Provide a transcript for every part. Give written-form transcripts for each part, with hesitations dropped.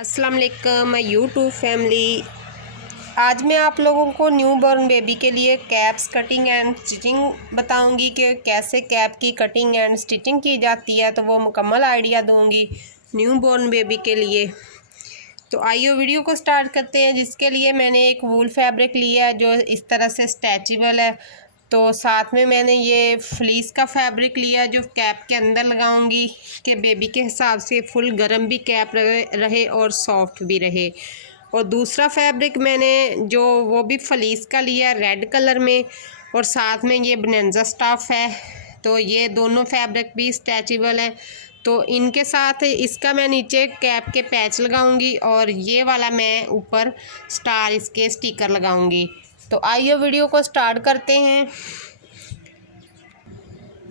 अस्सलाम वालेकुम YouTube family. आज मैं आप लोगों को न्यू बॉर्न बेबी के लिए कैप्स कटिंग एंड स्टिचिंग बताऊंगी कि कैसे कैप की कटिंग एंड स्टिचिंग की जाती है, तो वो मुकम्मल आइडिया दूंगी न्यू बॉर्न बेबी के लिए। तो आइए वीडियो को स्टार्ट करते हैं। जिसके लिए मैंने एक वूल फैब्रिक लिया है जो इस तरह से स्ट्रेचेबल है। तो साथ में मैंने ये फ्लीस का फैब्रिक लिया जो कैप के अंदर लगाऊंगी कि बेबी के हिसाब से फुल गर्म भी कैप रहे और सॉफ्ट भी रहे। और दूसरा फैब्रिक मैंने जो वो भी फ्लीस का लिया रेड कलर में, और साथ में ये बनैंजा स्टफ है। तो ये दोनों फैब्रिक भी स्ट्रेचेबल हैं। तो इनके साथ इसका मैं नीचे कैप के पैच लगाऊंगी और ये वाला मैं ऊपर स्टार इसके स्टिकर लगाऊंगी। तो आइए वीडियो को स्टार्ट करते हैं।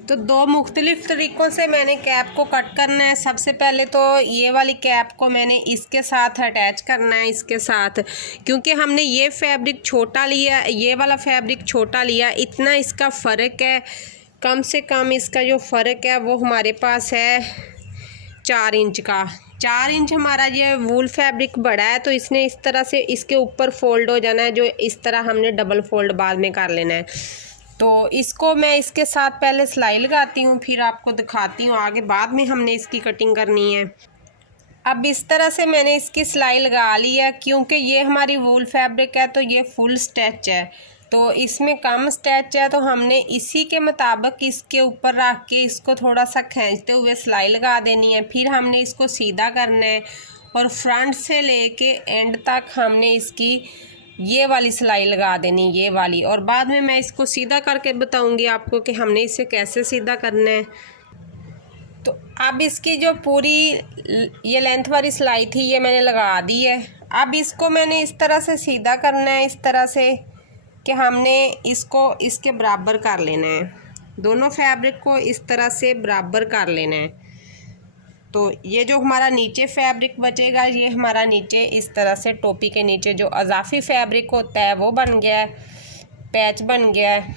तो दो मुख्तलिफ़ तरीक़ों से मैंने कैप को कट करना है। सबसे पहले तो ये वाली कैप को मैंने इसके साथ अटैच करना है इसके साथ, क्योंकि हमने ये फैब्रिक छोटा लिया, ये वाला फैब्रिक छोटा लिया, इतना इसका फ़र्क है। कम से कम इसका जो फ़र्क है वो हमारे पास है 4 इंच का। 4 इंच हमारा ये वूल फैब्रिक बड़ा है, तो इसने इस तरह से इसके ऊपर फोल्ड हो जाना है, जो इस तरह हमने डबल फोल्ड बाद में कर लेना है। तो इसको मैं इसके साथ पहले सिलाई लगाती हूँ, फिर आपको दिखाती हूँ आगे बाद में हमने इसकी कटिंग करनी है। अब इस तरह से मैंने इसकी सिलाई लगा ली है, क्योंकि ये हमारी वूल फैब्रिक है तो ये फुल स्टिच है। तो इसमें कम स्टिच है, तो हमने इसी के मुताबिक इसके ऊपर रख के इसको थोड़ा सा खींचते हुए सिलाई लगा देनी है। फिर हमने इसको सीधा करना है और फ्रंट से लेके एंड तक हमने इसकी ये वाली सिलाई लगा देनी, ये वाली। और बाद में मैं इसको सीधा करके बताऊंगी आपको कि हमने इसे कैसे सीधा करना है। तो अब इसकी जो पूरी ये लेंथ वाली सिलाई थी ये मैंने लगा दी है। अब इसको मैंने इस तरह से सीधा करना है, इस तरह से कि हमने इसको इसके बराबर कर लेना है। दोनों फैब्रिक को इस तरह से बराबर कर लेना है। तो ये जो हमारा नीचे फैब्रिक बचेगा, ये हमारा नीचे इस तरह से टोपी के नीचे जो अजाफी फैब्रिक होता है वो बन गया है, पैच बन गया है।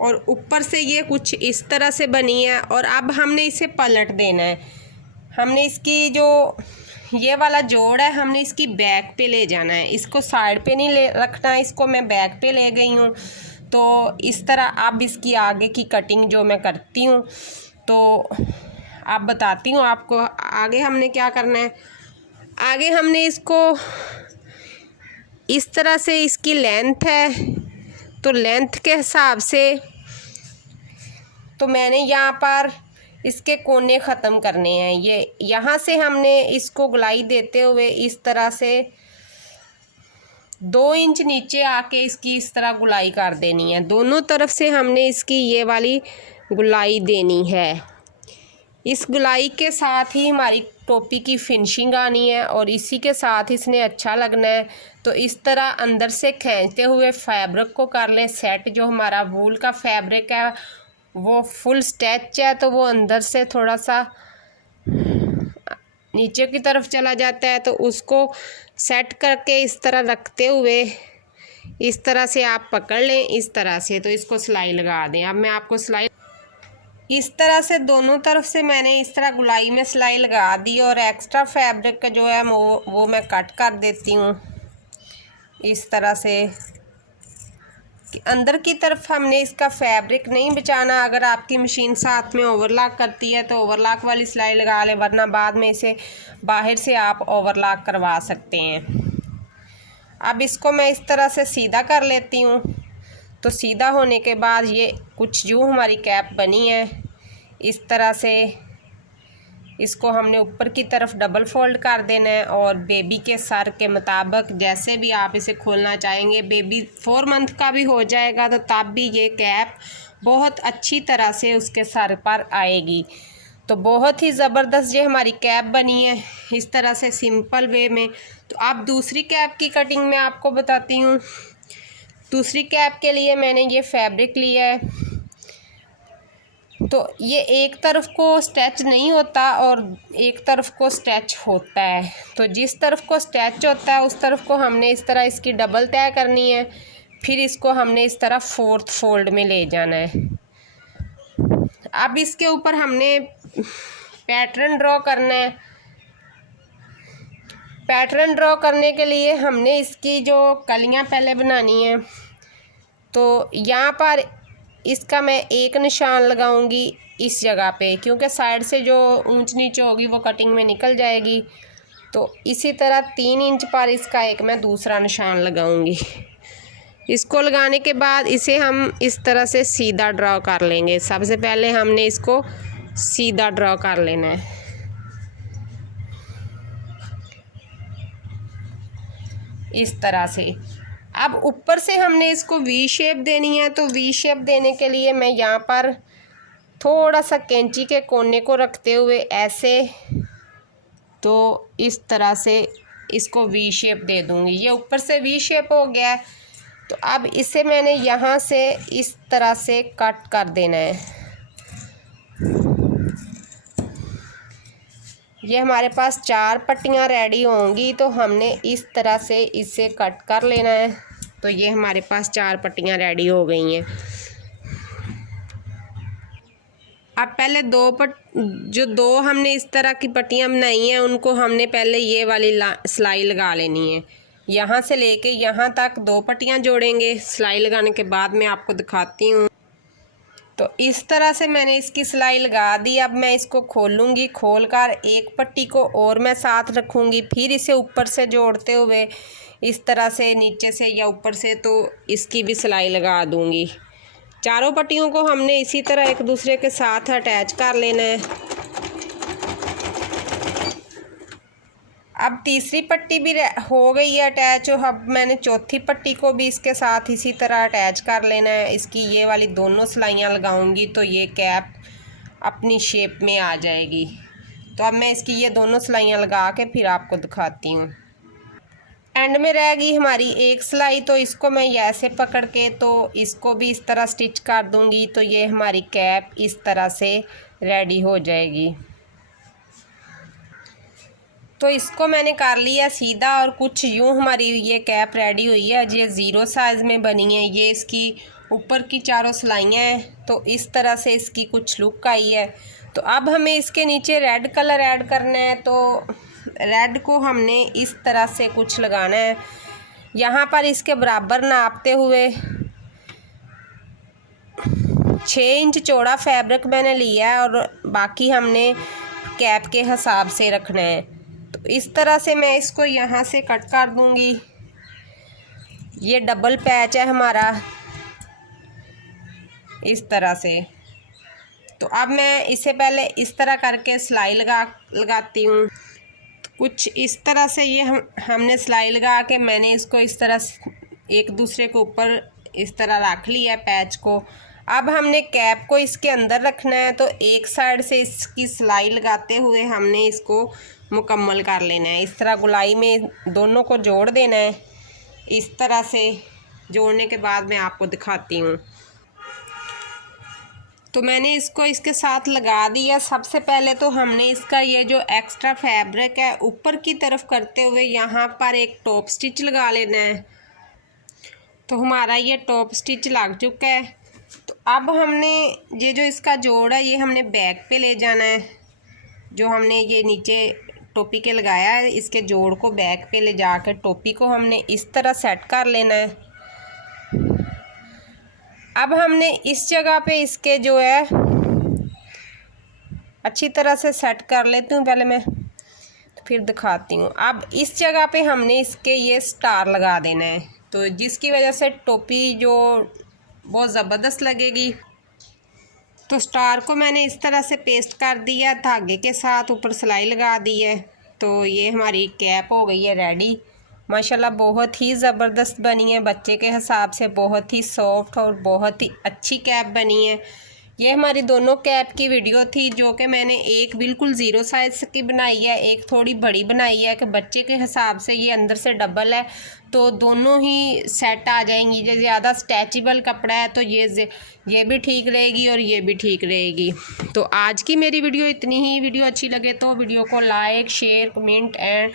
और ऊपर से ये कुछ इस तरह से बनी है। और अब हमने इसे पलट देना है। हमने इसकी जो ये वाला जोड़ है हमने इसकी बैक पे ले जाना है, इसको साइड पे नहीं ले रखना है, इसको मैं बैक पे ले गई हूँ। तो इस तरह अब इसकी आगे की कटिंग जो मैं करती हूँ, तो आप बताती हूँ आपको आगे हमने क्या करना है। आगे हमने इसको इस तरह से, इसकी लेंथ है तो लेंथ के हिसाब से तो मैंने यहाँ पर इसके कोने ख़त्म करने हैं। ये यहाँ से हमने इसको गुलाई देते हुए इस तरह से 2 इंच नीचे आके इसकी इस तरह गुलाई कर देनी है। दोनों तरफ से हमने इसकी ये वाली गुलाई देनी है। इस गुलाई के साथ ही हमारी टोपी की फिनिशिंग आनी है और इसी के साथ इसने अच्छा लगना है। तो इस तरह अंदर से खींचते हुए फैब्रिक को कर लें सेट। जो हमारा वूल का फैब्रिक है वो फुल स्टिच है, तो वो अंदर से थोड़ा सा नीचे की तरफ चला जाता है, तो उसको सेट करके इस तरह रखते हुए इस तरह से आप पकड़ लें इस तरह से। तो इसको सिलाई लगा दें। अब मैं आपको सिलाई इस तरह से दोनों तरफ से मैंने इस तरह गुलाई में सिलाई लगा दी। और एक्स्ट्रा फैब्रिक का जो है वो मैं कट कर देती हूँ इस तरह से कि अंदर की तरफ हमने इसका फैब्रिक नहीं बचाना। अगर आपकी मशीन साथ में ओवरलॉक करती है तो ओवरलॉक वाली सिलाई लगा लें, वरना बाद में इसे बाहर से आप ओवरलॉक करवा सकते हैं। अब इसको मैं इस तरह से सीधा कर लेती हूँ। तो सीधा होने के बाद ये कुछ यूँ हमारी कैप बनी है। इस तरह से इसको हमने ऊपर की तरफ डबल फोल्ड कर देना है और बेबी के सर के मुताबिक जैसे भी आप इसे खोलना चाहेंगे, बेबी 4 मंथ का भी हो जाएगा तो तब भी ये कैप बहुत अच्छी तरह से उसके सर पर आएगी। तो बहुत ही ज़बरदस्त ये हमारी कैप बनी है इस तरह से सिंपल वे में। तो अब दूसरी कैप की कटिंग मैं आपको बताती हूँ। दूसरी कैप के लिए मैंने ये फैब्रिक लिया है। तो ये एक तरफ को स्टिच नहीं होता और एक तरफ को स्टिच होता है। तो जिस तरफ को स्टिच होता है उस तरफ को हमने इस तरह इसकी डबल तय करनी है। फिर इसको हमने इस तरह 4th फोल्ड में ले जाना है। अब इसके ऊपर हमने पैटर्न ड्रॉ करना है। पैटर्न ड्रॉ करने के लिए हमने इसकी जो कलियां पहले बनानी है, तो यहाँ पर इसका मैं एक निशान लगाऊंगी इस जगह पे, क्योंकि साइड से जो ऊंच नीचे होगी वो कटिंग में निकल जाएगी। तो इसी तरह 3 इंच पर इसका एक मैं दूसरा निशान लगाऊंगी। इसको लगाने के बाद इसे हम इस तरह से सीधा ड्रॉ कर लेंगे। सबसे पहले हमने इसको सीधा ड्रॉ कर लेना है, इस तरह से। अब ऊपर से हमने इसको वी शेप देनी है, तो वी शेप देने के लिए मैं यहाँ पर थोड़ा सा कैंची के कोने को रखते हुए ऐसे, तो इस तरह से इसको वी शेप दे दूँगी। ये ऊपर से वी शेप हो गया है। तो अब इसे मैंने यहाँ से इस तरह से कट कर देना है। ये हमारे पास 4 पट्टियाँ रेडी होंगी, तो हमने इस तरह से इसे कट कर लेना है। तो ये हमारे पास 4 पट्टियाँ रेडी हो गई हैं। अब पहले जो दो हमने इस तरह की पट्टियाँ बनाई हैं, उनको हमने पहले ये वाली सिलाई लगा लेनी है। यहाँ से लेके यहाँ तक 2 पट्टियाँ जोड़ेंगे। सिलाई लगाने के बाद मैं आपको दिखाती हूँ। तो इस तरह से मैंने इसकी सिलाई लगा दी। अब मैं इसको खोलूँगी, खोलकर एक पट्टी को और मैं साथ रखूँगी, फिर इसे ऊपर से जोड़ते हुए इस तरह से नीचे से या ऊपर से, तो इसकी भी सिलाई लगा दूँगी। चारों पट्टियों को हमने इसी तरह एक दूसरे के साथ अटैच कर लेना है। अब तीसरी पट्टी भी हो गई है अटैच। अब मैंने चौथी पट्टी को भी इसके साथ इसी तरह अटैच कर लेना है। इसकी ये वाली दोनों सिलाइयाँ लगाऊंगी तो ये कैप अपनी शेप में आ जाएगी। तो अब मैं इसकी ये दोनों सिलाइयाँ लगा के फिर आपको दिखाती हूँ। एंड में रह गई हमारी एक सिलाई, तो इसको मैं ऐसे पकड़ के तो इसको भी इस तरह स्टिच कर दूँगी। तो ये हमारी कैप इस तरह से रेडी हो जाएगी। तो इसको मैंने कर लिया सीधा, और कुछ यूँ हमारी ये कैप रेडी हुई है। ये 0 साइज़ में बनी है। ये इसकी ऊपर की चारों सिलाइयाँ हैं, तो इस तरह से इसकी कुछ लुक आई है। तो अब हमें इसके नीचे रेड कलर ऐड करना है। तो रेड को हमने इस तरह से कुछ लगाना है। यहाँ पर इसके बराबर नापते हुए 6 इंच चौड़ा फैब्रिक मैंने लिया है, और बाकी हमने कैप के हिसाब से रखना है। तो इस तरह से मैं इसको यहाँ से कट कर दूँगी। ये डबल पैच है हमारा, इस तरह से। तो अब मैं इसे पहले इस तरह करके सिलाई लगाती हूँ। कुछ इस तरह से ये हमने सिलाई लगा के मैंने इसको इस तरह एक दूसरे के ऊपर इस तरह रख लिया पैच को। अब हमने कैप को इसके अंदर रखना है, तो एक साइड से इसकी सिलाई लगाते हुए हमने इसको मुकम्मल कर लेना है। इस तरह गुलाई में दोनों को जोड़ देना है। इस तरह से जोड़ने के बाद मैं आपको दिखाती हूँ। तो मैंने इसको इसके साथ लगा दिया। सबसे पहले तो हमने इसका ये जो एक्स्ट्रा फैब्रिक है ऊपर की तरफ करते हुए यहाँ पर एक टॉप स्टिच लगा लेना है। तो हमारा ये टॉप स्टिच लग चुका है। तो अब हमने ये जो इसका जोड़ है ये हमने बैक पे ले जाना है। जो हमने ये नीचे टोपी के लगाया है, इसके जोड़ को बैक पे ले जाकर टोपी को हमने इस तरह सेट कर लेना है। अब हमने इस जगह पे इसके जो है अच्छी तरह से सेट कर लेती हूँ पहले मैं, तो फिर दिखाती हूँ। अब इस जगह पे हमने इसके ये स्टार लगा देना है, तो जिसकी वजह से टोपी जो बहुत ज़बरदस्त लगेगी। तो स्टार को मैंने इस तरह से पेस्ट कर दिया धागे के साथ, ऊपर सिलाई लगा दी है। तो ये हमारी कैप हो गई है रेडी। माशाल्लाह बहुत ही ज़बरदस्त बनी है, बच्चे के हिसाब से बहुत ही सॉफ्ट और बहुत ही अच्छी कैप बनी है। ये हमारी दोनों कैप की वीडियो थी, जो कि मैंने एक बिल्कुल 0 साइज़ की बनाई है, एक थोड़ी बड़ी बनाई है कि बच्चे के हिसाब से ये अंदर से डबल है, तो दोनों ही सेट आ जाएंगी। जो ज़्यादा स्ट्रेचेबल कपड़ा है तो ये भी ठीक रहेगी और ये भी ठीक रहेगी। तो आज की मेरी वीडियो इतनी ही। वीडियो अच्छी लगे तो वीडियो को like, share, comment and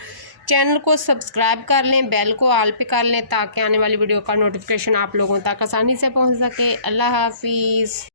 channel को सब्सक्राइब कर लें, बेल को ऑल पे कर लें, ताकि आने वाली वीडियो का नोटिफिकेशन आप लोगों तक आसानी से पहुंच सके। अल्लाह हाफिज़।